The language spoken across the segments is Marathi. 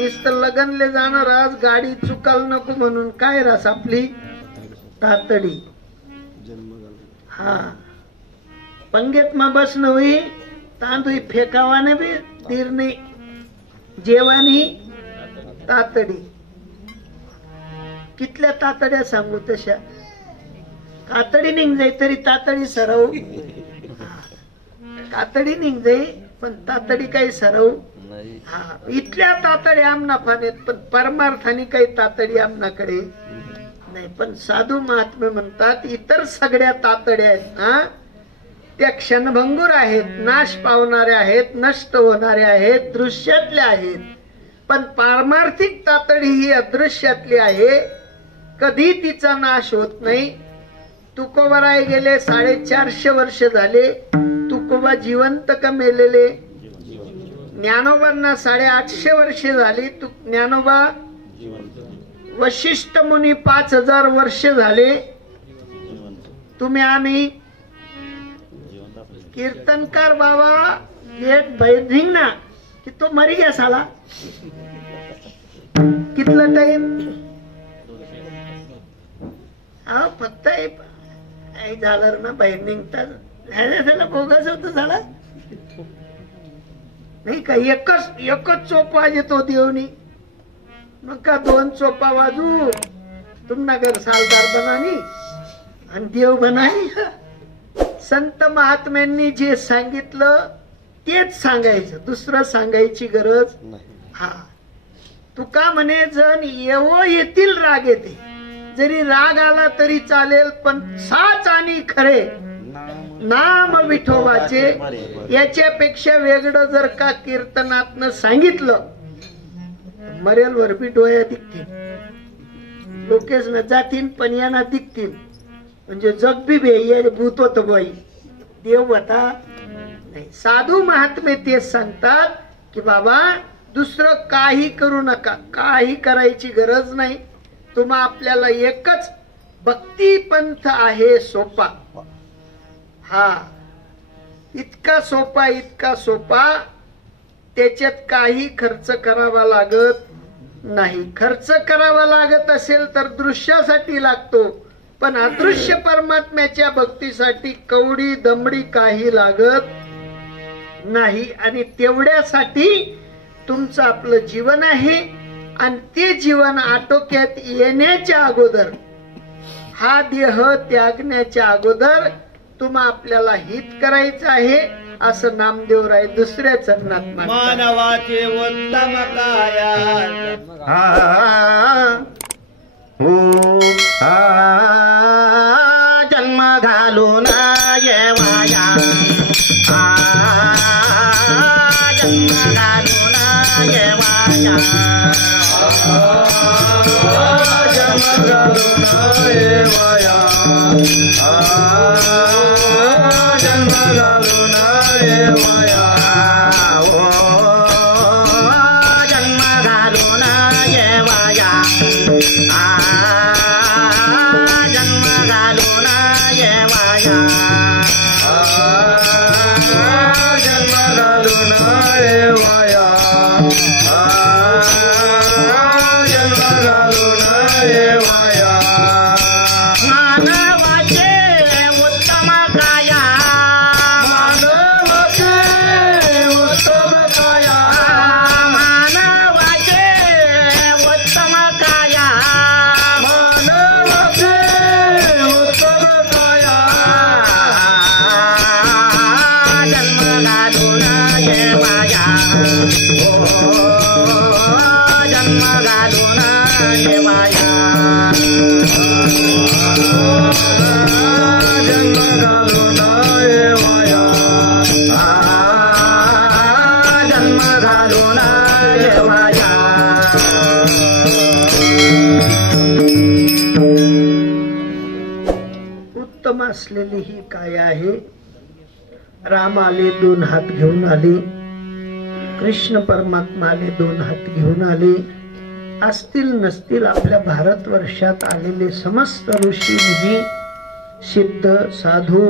नुसतं लगनले जाणार आज गाडी चुकाल नको म्हणून काय रास आपली तातडी. हा पंगेत मा बसणं होई तांदूळ फेकावाने बी तीरणी जेवानी तातडी. कितल्या तातड्या सांगू तशा तातडी निघ जाई तरी तातडी सरव. तातडी निघ जाई पण तातडी काही सरव. हा इथल्या तातडी आमना फानेत पण परमार्थाने काही तातडी आमनाकडे नाही. पण साधू महात्मे म्हणतात इतर सगळ्या तातड्या आहेत ना त्या क्षणभंगूर आहेत, नाश पावणाऱ्या आहेत, नष्ट होणाऱ्या आहेत, दृश्यातल्या आहेत. पण पारमार्थिक तातडी ही अदृश्यातली आहे, कधी तिचा नाश होत नाही. तुकोबाराय गेले 450 वर्ष झाले, तुकोबा जिवंत का मेलेले? ज्ञानोबांना 850 वर्षे झाली, ज्ञानोबा वशिष्ठ मुनी 5000 वर्ष झाले. तुम्ही आम्ही कीर्तनकार बाबा एक बैठिंग ना कि तो मरी गया साला. कितला टाइम फक्त झालं ना बाहेर निघतात त्याला बोगस होत झाला नाही का. एकच चोपा येतो देवनी मग का 2 चोपा वाजू तुमना घर सालदार बनानी आणि देव बनानी. संत महात्म्यांनी जे सांगितलं तेच सांगायचं, दुसरं सांगायची गरज नाही. हा तुका म्हणे जण येवो येतील राग येते, जरी राग आला तरी चालेल पण साच आणि खरे नाम विठोबाचे. याच्यापेक्षा वेगळं जर का कीर्तनातनं सांगितलं मरेल वर बी डोळ्या दिखतील, लोकेश न जातील पण यांना दिखतील. म्हणजे जग बी भे भूत होत बाई देव होता नाही. साधू महात्मे तेच सांगतात की बाबा दुसरं काही करू नका, काही करायची गरज नाही. तुम्हा आपल्याला एकच भक्ती पंथ आहे सोपा. हा इतका सोपा, इतका सोपा, त्याच्यात काही खर्च करावा लागत नाही. खर्च करावा लागत असेल तर दृश्यासाठी लागतो, पण अदृश्य परमात्म्याच्या भक्तीसाठी कवडी दमडी काही लागत नाही. आणि तेवढ्यासाठी तुमचं आपलं जीवन आहे. आणि ते जीवन आटोक्यात येण्याच्या अगोदर, हा देह त्यागण्याच्या अगोदर तुम्हा आपल्याला हित करायचं आहे असं नामदेवराय दुसऱ्या चरणात मानवाचे उत्तम काया जन्म घालून येवाया, जन्म घालून येवाया, जन्म घालून येवाया, जन्म घालून येवाया, जन्म घालून येवाया, जन्म घालून येवाया, जन्म घालून येवाया, जन्म घालून येवाया. मानवाचे उत्तम काया, मानवाचे उत्तम काया, मानवाचे उत्तम काया, मानवाचे उत्तम काया, जन्म घालून येवाया, जन्म घालून येवाया, जन्म घालून येवाया, जन्म घालून येवाया. उत्तम असलेली ही काय आहे. राम आले 2 हात घेऊन आले, कृष्ण परमात्मा आले 2 हात घेऊन आले. असतील नसतील आपल्या भारतवर्षात आलेले समस्त ऋषी मुनी, सिद्ध साधू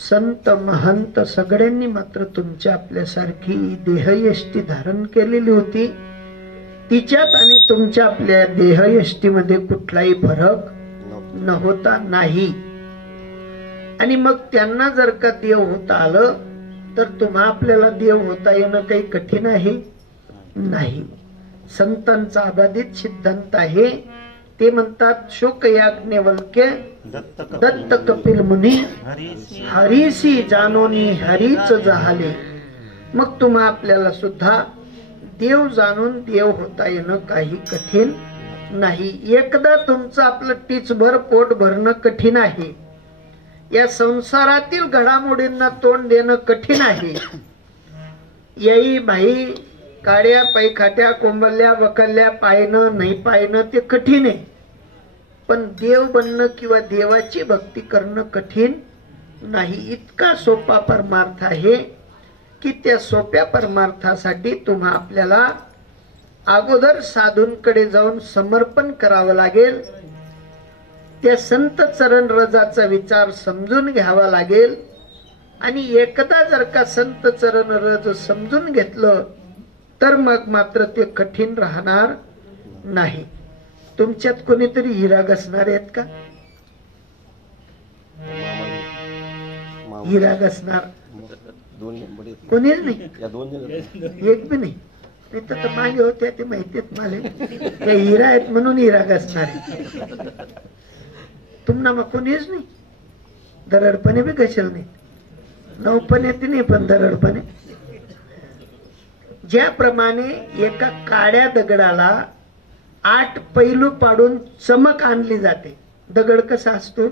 संत महंत सगळ्यांनी मात्र तुमच्या आपल्यासारखी देहयष्टी धारण केलेली होती. तिच्यात आणि तुमच्या आपल्या देहयष्टीमध्ये कुठलाही फरक न होता नाही. आणि मग त्यांना जर का देव होता आलं तर तुम्हा आपल्याला देव होता येणं काही कठीण आहे नाही. संतांचा अबाधित सिद्धांत आहे. ते म्हणतात शोक याज्ञवल्क्य दत्त कपिल मुनी हरीसी जानोनी हरीच जहाले. मग तुम्हा आपल्याला सुद्धा देव जाणून देव होता येणं काही कठीण नाही. एकदा तुमचं आपलं टीचभर पोट भरणं कठीण आहे. या संसारातील घडामोडींना तोंड देणं कठीण आहे. याई भाई काड्या पैखाट्या कोंबल्या वकल्या पायनं नाही पायनं ते कठीण आहे. पण देव बनणं किंवा देवाची भक्ती करणं कठीण नाही. इतका सोपा परमार्थ आहे की त्या सोप्या परमार्थासाठी तुम्हा आपल्याला अगोदर साधूंकडे जाऊन समर्पण करावं लागेल. त्या संत चरण रजाचा विचार समजून घ्यावा लागेल. आणि एकदा जर का संत चरण रज समजून घेतलं तर मग मात्र ते कठीण राहणार नाही. तुमच्यात कोणीतरी हिरा घसणार आहेत का? हिरा घसणार कोणीच नाही. एक बी नाही. तिथं मागे होत्या ते माहितीत मला त्या हिरा आहेत म्हणून हिरा घसणार. तुम्हाला मग कोणीच नाही. दरडपणे बी घसेल नाही. नवपणे ते नाही पण दरडपणे. ज्याप्रमाणे एका काड्या दगडाला 8 पैलू पाडून चमक आणली जाते. दगड कसा असतो?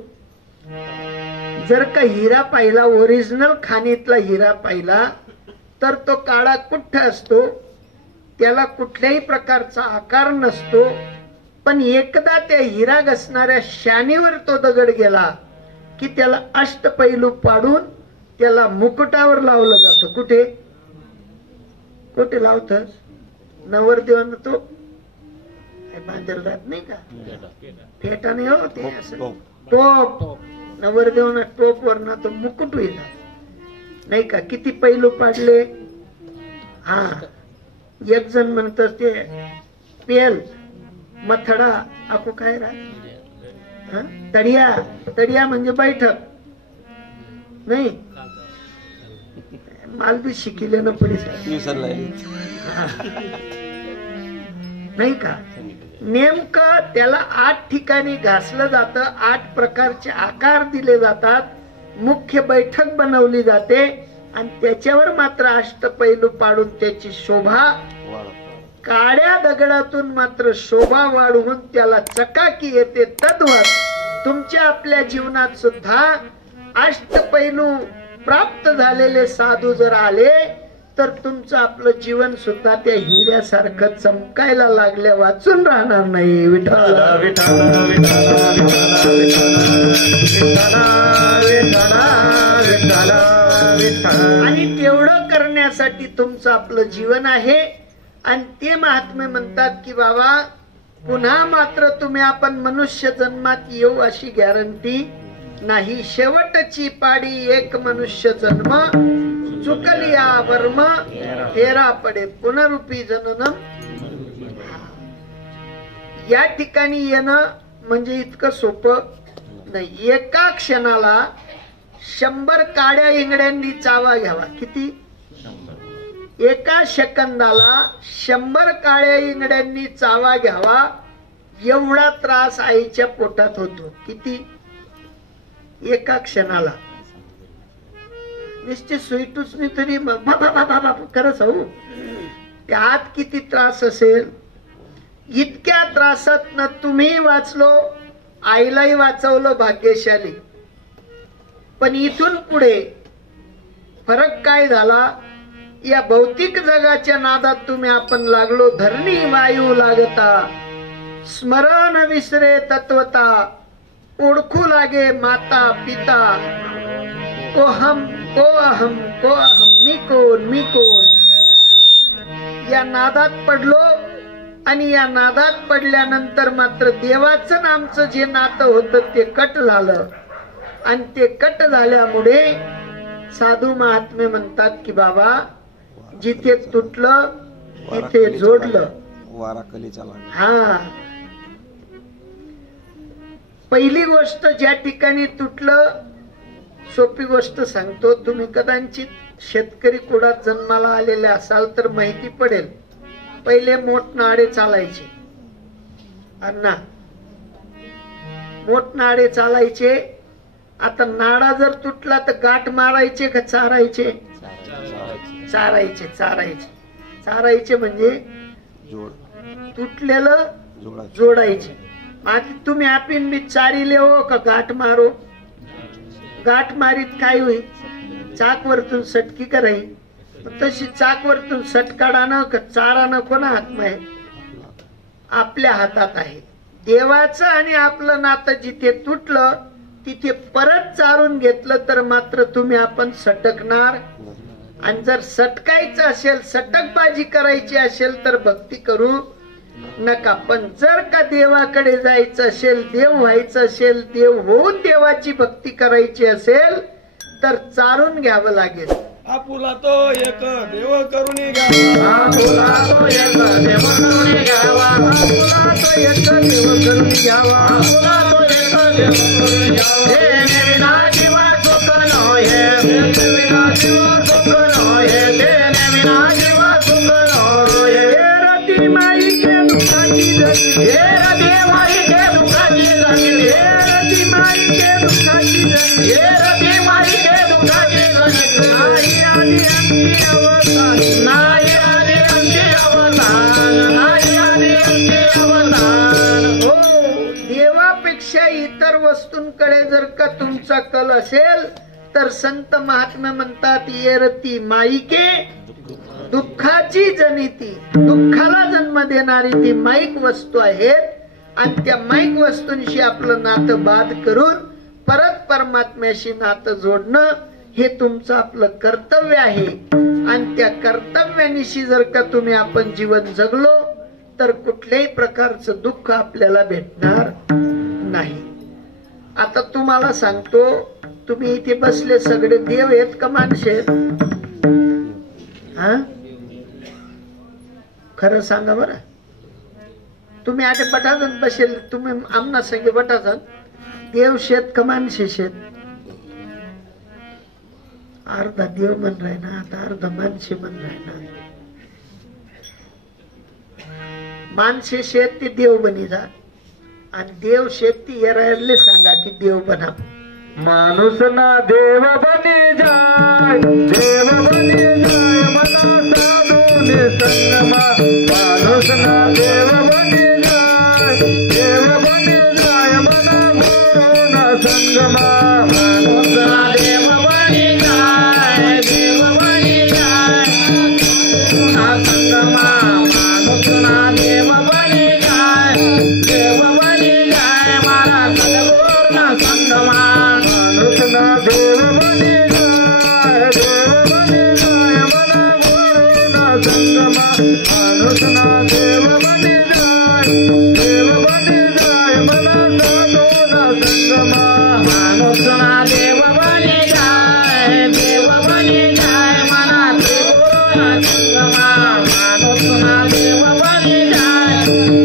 जर का हिरा पाहिला ओरिजिनल खाणीतला हिरा पाहिला तर तो काळा कुठ्ठ असतो. त्याला कुठल्याही प्रकारचा आकार नसतो. पण एकदा त्या हिरा घसणाऱ्या शानीवर तो दगड गेला की त्याला अष्टपैलू पाडून त्याला मुकुटावर लावलं जातं. कुठे कुठे लावत? नवरदेवानं तो बांधला जात नाही का? फेटाने हो ते असं टोप. नवरदेवानं टोप वरना तो मुकुट होईल नाही का? किती पैलू पाडले? हा एक जण म्हणत ते पेल मथडा आपू काय राह तडिया. तडिया म्हणजे बैठक नाही. माल बी शिकिले ना पडे नाही का? नेमकं त्याला 8 ठिकाणी घासलं जातं. 8 प्रकारचे आकार दिले जातात. मुख्य बैठक बनवली जाते आणि त्याच्यावर मात्र अष्टपैलू पाडून त्याची शोभा. काड्या दगडातून मात्र शोभा वाढवून त्याला चकाकी येते. तद्वत तुमच्या आपल्या जीवनात सुद्धा अष्टपैलू प्राप्त झालेले साधू जर आले तर तुमचं आपलं जीवन सुद्धा त्या हिऱ्यासारखं चमकायला लागल्या वाचून राहणार नाही. विठ्ठल आणि तेवढं करण्यासाठी तुमचं आपलं जीवन आहे. आणि ते महात्मे म्हणतात की बाबा पुन्हा मात्र तुम्ही आपण मनुष्य जन्मात येऊ अशी गॅरंटी नाही. शेवटची पाडी एक मनुष्य जन्म चुकलिया वर्म फेरा पडे पुनरुपी जननम. या ठिकाणी येणं म्हणजे इतकं सोपं नाही. एका क्षणाला 100 काड्या इंगड्यांनी चावा घ्यावा. किती? एका सेकंदाला 100 काळ्या इंगड्यांनी चावा घ्यावा एवढा त्रास आईच्या पोटात होतो. किती? एका क्षणाला. निश्चित सुईटूचनी तरी खरंच हो त्यात किती त्रास असेल. इतक्या त्रासात न तुम्ही वाचलो, आईलाही वाचवलं, भाग्यशाली. पण इथून पुढे फरक काय झाला? या भौतिक जगाच्या नादात तुम्ही आपण लागलो. धरणी वायू लागता स्मरण विसरे तत्वता. ओळखू लागे माता पिता. को हम को अहम को अहम मी कोण मी कोण. या नादात पडलो आणि या नादात पडल्यानंतर मात्र देवाचं नामचं जे नातं होतं ते कट झालं. आणि ते कट झाल्यामुळे साधू महात्मे म्हणतात की बाबा जिथे तुटलं तिथे जोडलं. वारा कलेच्या लागला. हा, पहिली गोष्ट ज्या ठिकाणी तुटलं, सोपी गोष्ट सांगतो, तुम्ही कदाचित शेतकरी कुळात जन्माला आलेले असाल तर माहिती पडेल. पहिले मोठ नाडे चालायचे अण्णा, मोठ नाडे चालायचे. आता नाडा जर तुटला तर गाठ मारायचे का चारायचे? चारायचे. चारायचे चारायचे म्हणजे जोड तुटलेलं जोडा जोडायचे. आता तुम्ही आपण मी चारिले हो का गाठ मारो? गाठ मारीत काय होईल? चाक वरतून सटकी कराई. तशी चाक वरतून सटकाडानं का चारानं कोणा हातमा आहे? आपल्या हातात आहे. देवाचं आणि आपलं नातं जिथे तुटलं तिथे परत चारून घेतलं तर मात्र तुम्ही आपण सटकणार. आणि जर सटकायचं असेल, सटकबाजी करायची असेल तर भक्ती करू नका. पण जर का देवाकडे जायचं असेल, देव व्हायचं असेल, देव होऊन देवाची भक्ती करायची असेल तर चारून घ्यावं लागेल. आपुला तो एक देव करून घ्यावा. आपुला तो एक देव करून घ्यावा. आपुला तो एक देव करून घ्यावा. आपुला तो एक देव करून घ्यावा. हे नेविना जीवा सुख नोहे. हे नेविना जीवा सुख नोहे. हे नेविना जीवा सुख नोहे. हे रती माई के दुःखाची जगली. हे रती माई के दुःखाची जगली. हे रती माई के दुःखाची जगली. हे रती माई के दुःखाची जगली. नाही आली आमची अवसान. नाही आली आमची अवसान. नाही आली आमची अवसान. हो, देवापेक्षा इतर वस्तूंकडे जर का तुमचा कल असेल तर संत महात्मे म्हणतात, येरती माईके दुःखाची जनिती. दुःखाला जन्म देणारी ती माईक वस्तू आहेत. आणि त्या माईक वस्तूंशी आपलं नातं बाद करून परत परमात्म्याशी नातं जोडणं हे तुमचं आपलं कर्तव्य आहे. आणि त्या कर्तव्यानिशी जर का तुम्ही आपण जीवन जगलो तर कुठल्याही प्रकारचं दुःख आपल्याला भेटणार नाही. आता तुम्हाला सांगतो, तुम्ही इथे बसले सगळे देव आहेत का माणसे आहेत? हा, खरं सांगा बरं. तुम्ही आता बटाजन बसेल, तुम्ही आमना संगे बटाजन देव शेत का माणसे शेत? अर्धा देव म्हण राय ना, आता अर्धा माणसे म्हण राय ना. माणसे शेत ते देव बनी जा, आणि देव शेत ती येरायरले सांगा की देव बना. माणूस ना देव बनी जाय. देव बनी जाय मना साधूने संगमा. माणूस ना देव बनी जाय. देव बनी जाय मना गुरुना संगमा. माणूस ना देव बनी जाय. देव बनी जाय ना संगमा. माणूस ना देव बनी जाय. देव बनी जाय मारा सद्गुरुना संगमा. माणूस ना देव बनी जाय. देव बनी जाय मना गुरुना संगमा. माणूस ना देव बनी जाय. देव बनी जाय मना साधूना संगमा. माणूस ना देव बनी जाय. देव बनी जाय मना सद्गुरुना संगमा. माणूस ना देव बनी जाय.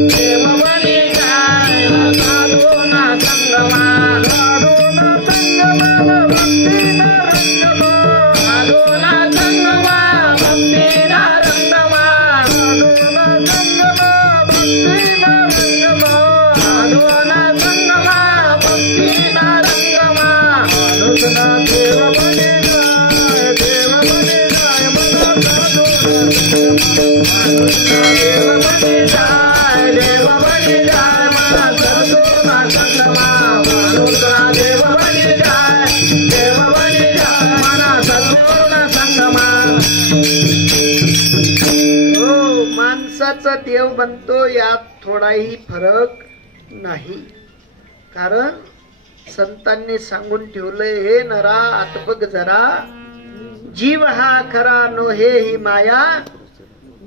देव बनी जाय ना साधूना संगमा. साधूना संगमा भक्तीना रंगमा. साधूना संगमा भक्तीना रंगमा. साधूना संगमा भक्तीना रंगमा. साधूना संगमा भक्तीना रंगमा. माणूस ना देव बनी जाय. देव बनी जाय मना साधूना संगमा. माणूस ना देव बनी जाय. देव बनी जाय मना सद्गुरुना संगमा. माणूस ना देव बनी जाय. देव बनी जाय मना सद्गुरुना संगमा. हो, माणसाचा देव बनतो यात थोडाही फरक नाही. कारण संतांनी सांगून ठेवलंय, हे नरा आत बघ जरा, जीव हा खरा नो हे ही माया.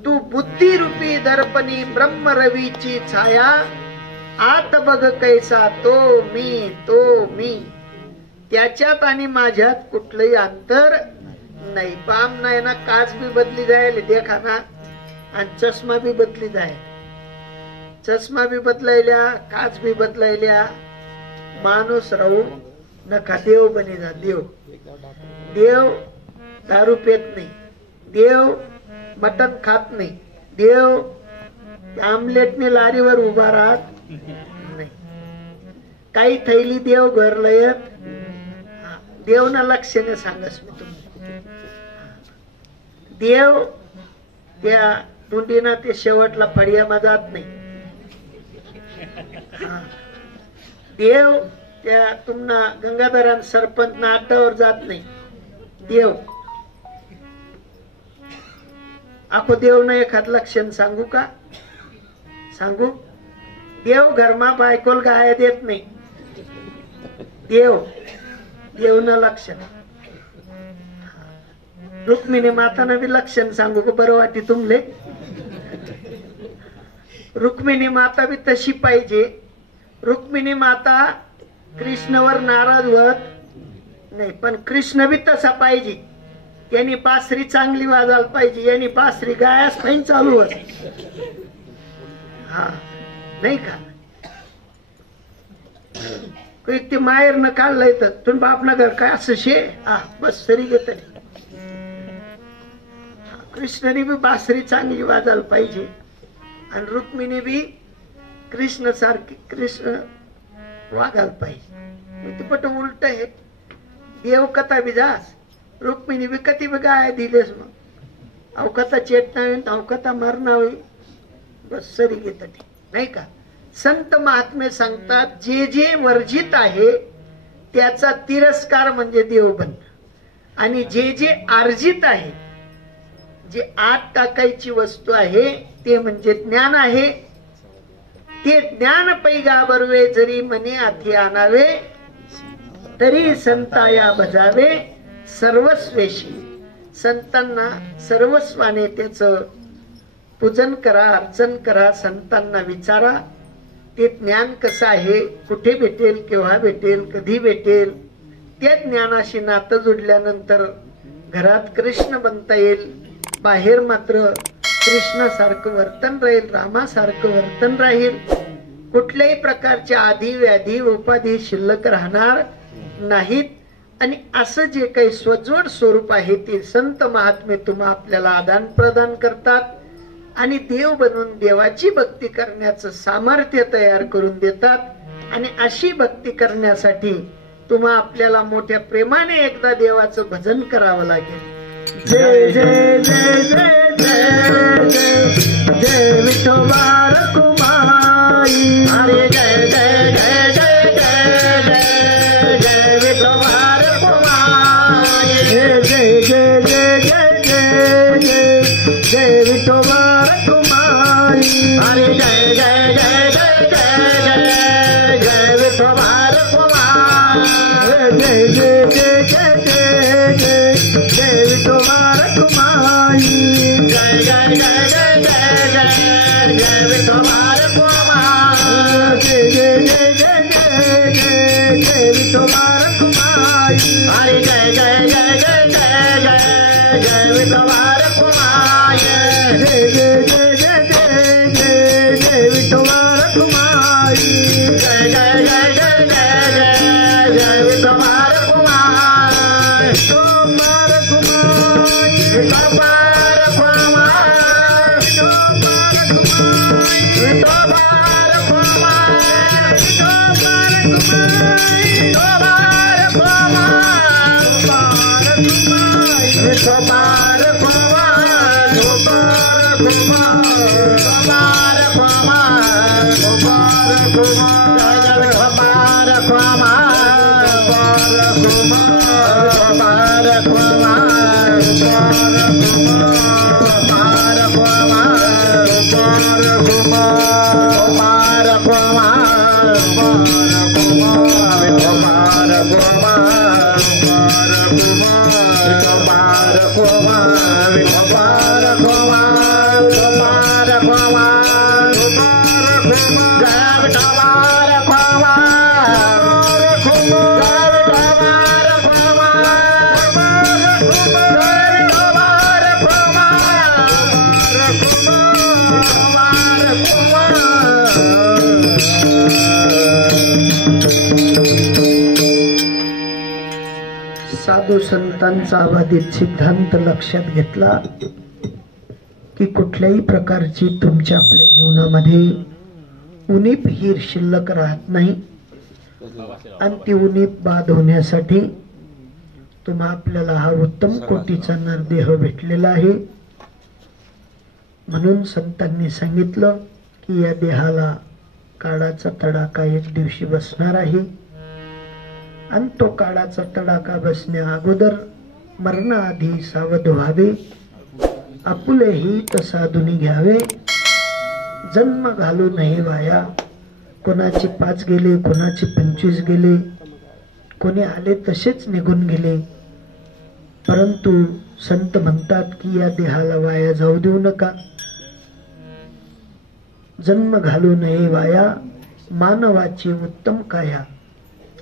तू बुद्धी रूपी दर्पणी ब्रह्म रवीची छाया. आत बघ कैसा तो मी. त्याच्यात आणि माझ्यात कुठलंही अंतर नाही. पाम नाही ना, काच बी बदली जाईल देखा ना, आणि चष्मा बी बदली जाय. चष्मा बी बदलायल्या, काच बी बदलायल्या, माणूस राहू नका, देव बने जा. देव देव दारू पेत नाही, देव मटण खात नाही, देव आमलेटने लारीवर उभा राहत नाही, काही थैली देव घर लयत. देव ना लक्षणे सांगस मी तुम्ही. देव त्या तुंडीनं ते शेवटला फडियामा जात नाही. देव त्या तुम्हाला गंगाधरान सरपंच नाटावर जात नाही. देव आखो देव न एखाद लक्षण सांगू का? सांगू. देव घरमा बायकोल गाय देत नाही. देव देव न लक्षण. रुक्मिणी मातानं बी लक्षण सांगू का बरं वाटी तुमले? रुक्मिणी माता बी तशी पाहिजे. रुक्मिणी माता कृष्णावर नाराज होत नाही, पण कृष्ण बी तसा पाहिजे. यांनी बासरी चांगली वाजायला पाहिजे, यांनी बासरी गायास फाईन चालू होत. हा नाही का? ते माहेर न काढलंय तर तुम्ही बापनगर काय असं शे बस सरी घेत. कृष्णाने बी बासरी चांगली वाजायला पाहिजे आणि रुक्मिणी बी कृष्ण सारखी कृष्ण वागायला पाहिजे. ते पट उलट आहे. देव कथा बी जास, रुक्मिणी बी कधी बी गाय दिलेस मग अवकथा चेटणावी अवकथा मरणावी बस सरी घेत नाही का? संत महात्मे सांगतात जे जे वर्जित आहे त्याचा तिरस्कार म्हणजे देवबन, आणि जे जे अर्जित आहे, जे आत टाकायची वस्तू आहे ते म्हणजे ज्ञान आहे. ते ज्ञान पैगा बरवे जरी मने हाती आणावे, तरी संताया भजावे सर्वस्वेशी. संतांना सर्वस्वाने त्याचं पूजन करा, अर्चन करा. संतांना विचारा ते ज्ञान कसं आहे, कुठे भेटेल, केव्हा भेटेल, कधी भेटेल. त्या ज्ञानाशी नातं जुडल्यानंतर घरात कृष्ण बनता येईल. बाहेर मात्र कृष्णासारखं वर्तन राहील, रामासारखं वर्तन राहील. कुठल्याही प्रकारच्या आधी व्याधी उपाधी शिल्लक राहणार नाहीत. आणि असं जे काही स्वजोड स्वरूप आहे ते संत महात्मे तुम्हा आपल्याला आदान प्रदान करतात आणि देव बनवून देवाची भक्ती करण्याचं सामर्थ्य तयार करून देतात. आणि अशी भक्ती करण्यासाठी तुम्हा आपल्याला मोठ्या प्रेमाने एकदा देवाचं भजन करावं लागेल. जय जय जय जय जय जय जय विठोबा रखुमाई. अरे जय जय जय जय जय जय जय विठोबा रखुमाई. जय जय जय जय जय जय जय जय विठोबा रखुमाई. अरे जय जय जय जय जय जय जय विठोबा रखुमाई. जय जय जय जय जय जय जय विठोबा रखुमाई. जय जय जय जय जय जय जय विठोबा रखुमाई. जय जय जय जय जय जय जय विठोबा रखुमाई. अरे जय जय जय जय जय जय जय विठोबा रखुमाई. जय जय जय जय जय जय जय विठोबा रखुमाई. जय जय जय जय जय जय जय विठोबा रखुमाई. विठोबा रखुमाई. विठोबा रखुमाई. विठोबा रखुमाई. विठोबा रखुमाई. विठोबा रखुमाई. विठोबा रखुमाई. साधू संतांचा अबाधित सिद्धांत लक्षात घेतला की कुठल्याही प्रकारची तुमच्या आपल्या जीवनामध्ये उणीप ही शिल्लक राहत नाही आणि ती उणीप बाद होण्यासाठी तुम्हा आपल्याला हा उत्तम कोटीचा नरदेह भेटलेला आहे. म्हणून संतांनी सांगितलं की या देहाला काळाचा तडाखा एक दिवशी बसणार आहे आणि तो काळाचा तडाखा बसण्या अगोदर मरणाआधी सावध व्हावे, आपुले हित साधुनी घ्यावे, जन्म घालू नये वाया. कोणाचे 5 गेले, कोणाचे 25 गेले, कोणी आले तसेच निघून गेले. परंतु संत म्हणतात की या देहाला वाया जाऊ देऊ नका. जन्म घालू नये वाया, मानवाची उत्तम काया.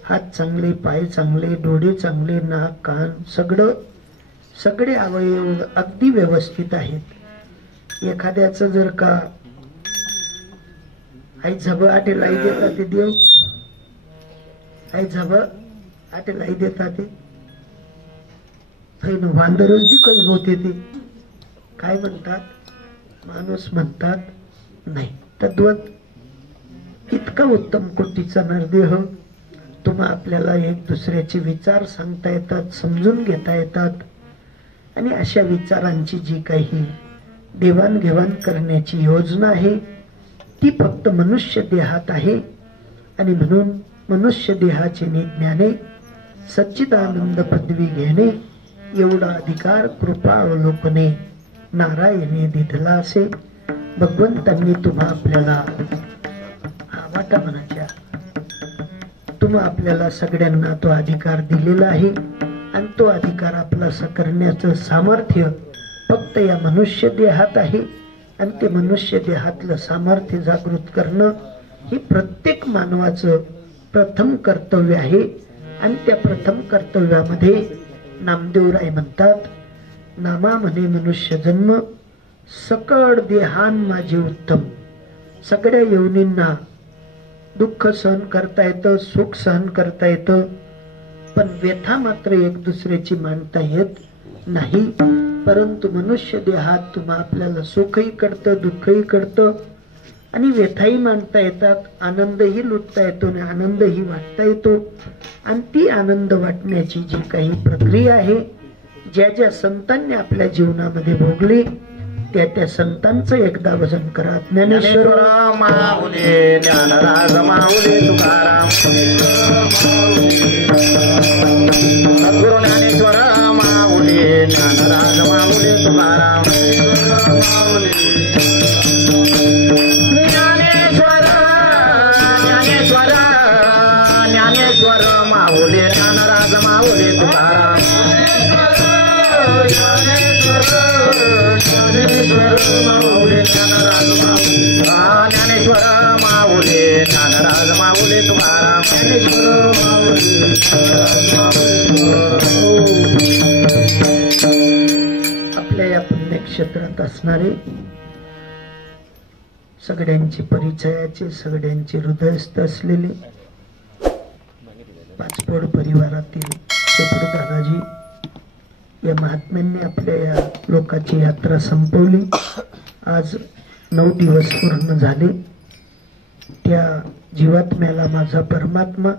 हात चांगले, पाय चांगले, डोळे चांगले, नाक, कान सगळे अवयव अगदी व्यवस्थित आहेत. एखाद्याचं जर का आई झब आटे लाई देतात ते देव, आई झब आटे लाई देतात ते वांदरच दिकच होते. ते काय म्हणतात, माणूस म्हणतात नाही. तद्वत इतका उत्तम कोटीचा नरदेह तुम्हा आपल्याला एक दुसऱ्याचे विचार सांगता येतात, समजून घेता येतात आणि अशा विचारांची जी काही देवाणघेवाण करण्याची योजना आहे ती फक्त मनुष्य देहात आहे. आणि म्हणून मनुष्य देहाचे निज्ञाने सच्चिदानंद पदवी घेणे एवढा अधिकार कृपा अवलोकने नारायणे दिधला असे. भगवंतांनी तुम्हा आपल्याला वाटा मनाच्या तुम्हा आपल्याला सगळ्यांना तो अधिकार दिलेला आहे आणि तो अधिकार आपला करण्याचं सामर्थ्य फक्त या मनुष्य देहात आहे. आणि ते मनुष्य देहातलं सामर्थ्य जागृत करणं हे प्रत्येक मानवाचं प्रथम कर्तव्य आहे. आणि त्या प्रथम कर्तव्यामध्ये नामदेवराय म्हणतात, नामा म्हणे मनुष्य जन्म, सकळ देहान माझे उत्तम. सगळ्या योनींना दुःख सहन करता येतं, सुख सहन करता येतं, पण व्यथा मात्र एक दुसऱ्याची मांडता येत नाही. परंतु मनुष्य देहात तुम्हा आपल्याला सुखही कळतं, दुःखही कळतं आणि व्यथाही मांडता येतात, आनंदही लुटता येतो आणि आनंदही वाटता येतो. आणि ती आनंद वाटण्याची जी काही प्रक्रिया आहे, ज्या ज्या संतांनी आपल्या जीवनामध्ये भोगली त्या त्या संतांचं एकदा वजन करा. ज्ञानेश्वर माऊली, ज्ञानराज माऊली तुकाराम, सद्गुरु ज्ञानेश्वर माऊली, ज्ञानराज माऊली तुकाराम, ज्ञानेश्वर ज्ञानेश्वर ज्ञानेश्वर माऊली, ज्ञानराज माऊली तुकाराम, ज्ञानेश्वर माऊली, ज्ञानराज माऊली तुकाराम, आपल्या या पुण्यक्षेत्रात असणारे सगळ्यांची परिचयाचे, सगळ्यांचे हृदयस्थ असलेले पाचपोड परिवारातील शेपूर दादाजी या महात्म्यांनी आपल्या या लोकाची यात्रा संपवली. आज 9 दिवस पूर्ण झाले. त्या जीवात्म्याला माझा परमात्मा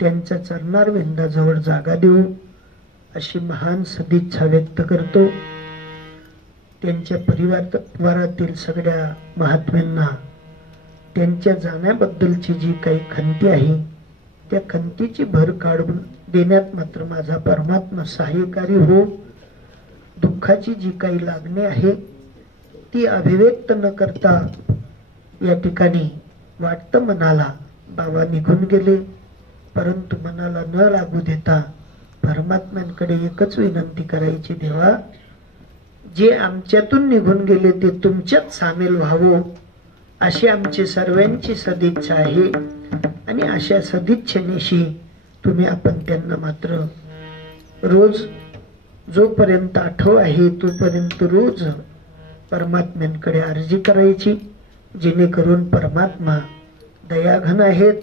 त्यांच्या चरणारविंदाजवळ जागा देऊ अशी महान सदिच्छा व्यक्त करतो. त्यांच्या परिवारातील सगळ्या महात्म्यांना त्यांच्या जाण्याबद्दलची जी काही खंती आहे त्या खंतीची भर काढून देण्यात मात्र माझा परमात्मा सहाय्यकारी हो. दुःखाची जी काही लागणे आहे ती अभिव्यक्त न करता या ठिकाणी वाटतं मनाला बाबा निघून गेले, परंतु मनाला न लागू देता परमात्म्यांकडे एकच विनंती करायची, देवा जे आमच्यातून निघून गेले ते तुमच्यात सामील व्हावं अशी आमची सर्वांची सदिच्छा आहे. आणि अशा सदिच्छेनेशी तुम्ही आपण त्यांना मात्र रोज जोपर्यंत आठव आहे तोपर्यंत रोज परमात्म्यांकडे अर्जी करायची, जेणेकरून परमात्मा दयाघन आहेत.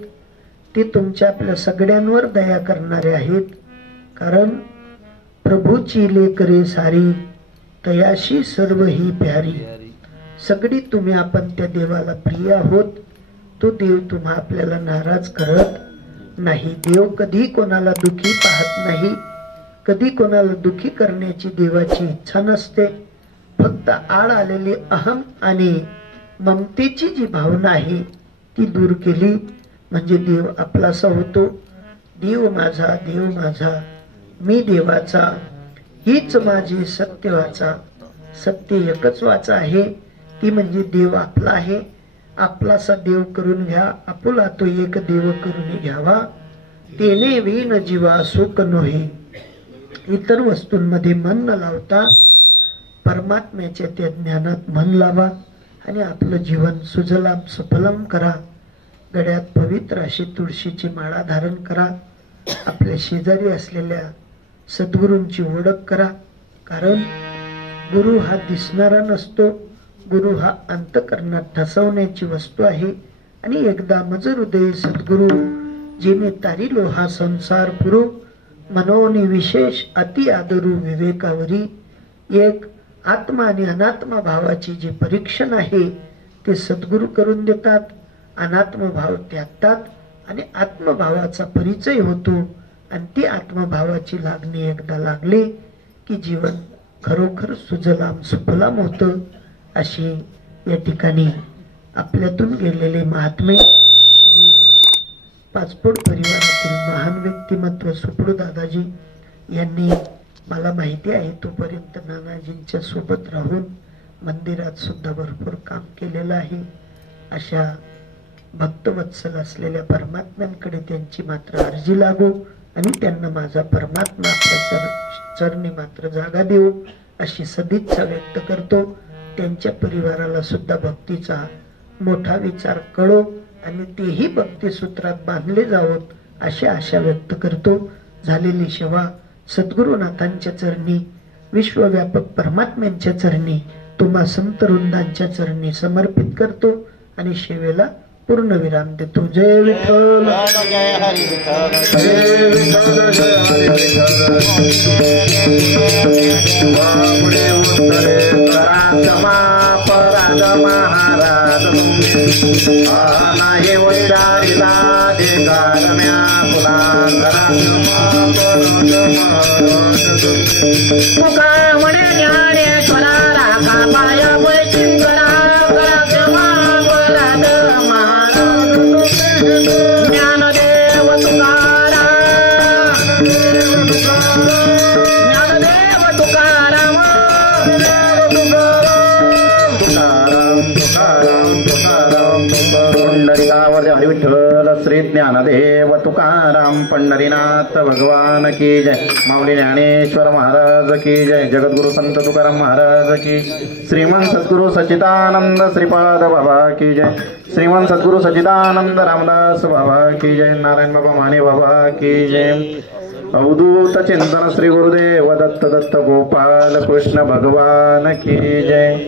ते तुमच्या आपल्या सगळ्यांवर दया करणारे आहेत. कारण प्रभूची लेकरे सारी तयाशी सर्व ही प्यारी. सगळी तुम्ही आपण त्या देवाला प्रिय आहोत. तो देव तुम्हा आपल्याला नाराज करत नाही. देव कधी कोणाला दुखी पाहत नाही. कधी कोणाला दुखी करण्याची देवाची इच्छा नसते. फक्त आड आलेली अहम आणि ममतेची जी भावना आहे ती दूर केली म्हणजे देव आपलासा होतो. देव माझा मी देवाचा, हीच माझी सत्य वाचा. सत्य एकच वाचा आहे ती म्हणजे देव आपला आहे. आपलासा देव करून घ्या. आपुला तो एक देव करून घ्यावा. तेने विण जीवा सुख नोहे. इतर वस्तूंमध्ये मन न लावता परमात्म्याच्या त्या ज्ञानात मन लावा आणि आपलं जीवन सुजलाम सफलम करा. गळ्यात पवित्र अशी तुळशीची माळा धारण करा. आपल्या शेजारी असलेल्या सद्गुरूंची ओळख करा. कारण गुरु हा दिसणारा नसतो. गुरु हा अंतकरणात ठसवण्याची वस्तू आहे. आणि एकदा मज हृदय सद्गुरु जिने तारिलो हा संसार पुरो. मनोनी विशेष अति आदरू विवेकावरी. एक आत्मा आणि अनात्मा भावाची जी परीक्षण आहे ते सद्गुरु करून देतात. अनात्म भाव त्यागतात आणि आत्मभावाचा परिचय होतो. आणि ती आत्मभावाची लागणी एकदा लागली की जीवन खरोखर सुजलाम सुफलाम होतं. अशी या ठिकाणी आपल्यातून गेलेले महात्मे जे पाचपोड परिवारातील महान व्यक्तिमत्व सुपडू दादाजी यांनी मला माहिती आहे तोपर्यंत नानाजींच्या सोबत राहून मंदिरात सुद्धा भरपूर काम केलेलं आहे. अशा भक्तवत्सल असलेल्या परमात्म्यांकडे त्यांची मात्र अर्जी लागो आणि त्यांना माझा परमात्मा आपल्या चरणी मात्र जागा देऊ अशी सदिच्छा व्यक्त करतो. त्यांच्या परिवाराला सुद्धा भक्तीचा मोठा विचार कळो आणि तेही भक्ती सूत्रात बांधले जावोत अशी आशा व्यक्त करतो. झालेली सेवा सद्गुरुनाथांच्या चरणी, विश्वव्यापक परमात्म्यांच्या चरणी, तुम्हा संत वृंदांच्या चरणी समर्पित करतो आणि सेवेला पूर्ण विराम देतो. जय विठ्ठल. विठ्ठल श्री ज्ञानदेव तुकाराम पंढरीनाथ भगवान की जय. माऊली ज्ञानेश्वर महाराज की जय. जगद्गुरु संत तुकाराम महाराज की. श्रीमंत सद्गुरु सच्चिदानंद श्रीपाद बाबा की जय. श्रीमंत सद्गुरु सच्चिदानंद रामदास बाबा की जय. नारायण बाबा माने बाबा की जय. अवधूत चिंतन श्री गुरुदेव दत्त दत्त गोपाल कृष्ण भगवान की जय.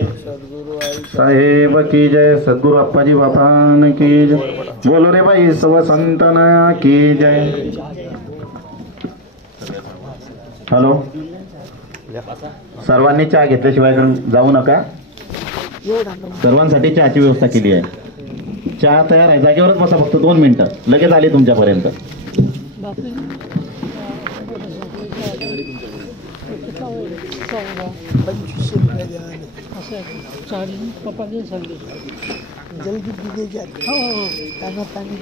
साहेब की जय. सद्गुरु अप्पाजी बापान की जय. बोलो रे बाई सव संतन की जय. हॅलो, सर्वांनी चहा घेतल्याशिवाय जाऊ नका. सर्वांसाठी चहाची व्यवस्था केली आहे. चहा तयार आहे. जागेवरच बसा, फक्त 2 मिनिटं, लगेच आले तुमच्यापर्यंत. जल्दी दिले जाते. त्यांना पाणी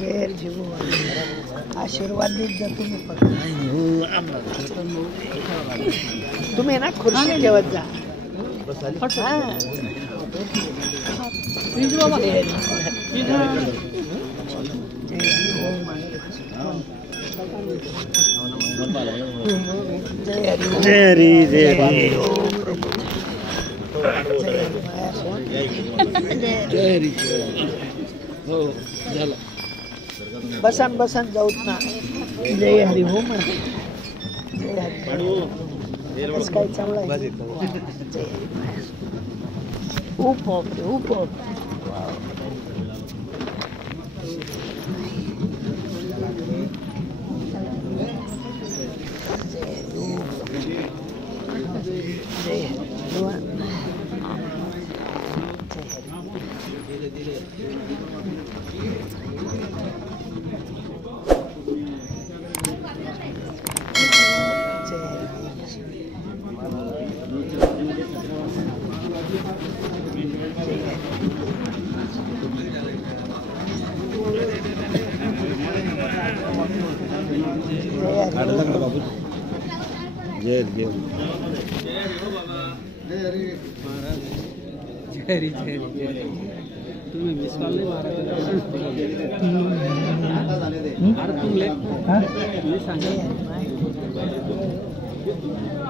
गैर जीव आशीर्वाद देत जा तुम्ही. तुम्ही ना खुर्शी जेवत जा. जय हरी जय हरी. बसन बसन जाऊत ना. जय हरी हो म्हणा. जय हरी. काय चाललंय. जय हरी. उप उप जय जय देव तुम्ही मिसकाल नाही मारा अरे तुमले मी सांगा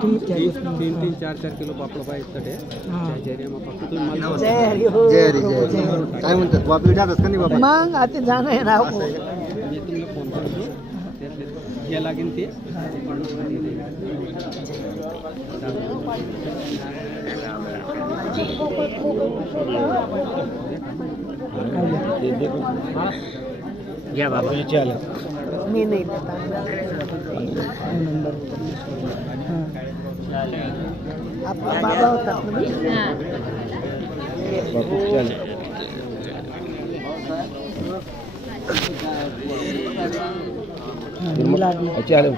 तुम्ही 3-4 किलो पापड पाहिजे तडे मग फक्त तुम्ही मला जय हरी हो. काय म्हणतात बापी जातात का नाही बाबा मग आता जाणं आहे ना मी तुम्हाला फोन करतो हे लागेल ते घ्या बाबा चालेल मी नाही देत. आपला बाबा होता बापू चालेल चालेल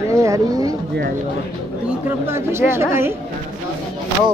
जय हरी जय हरी हो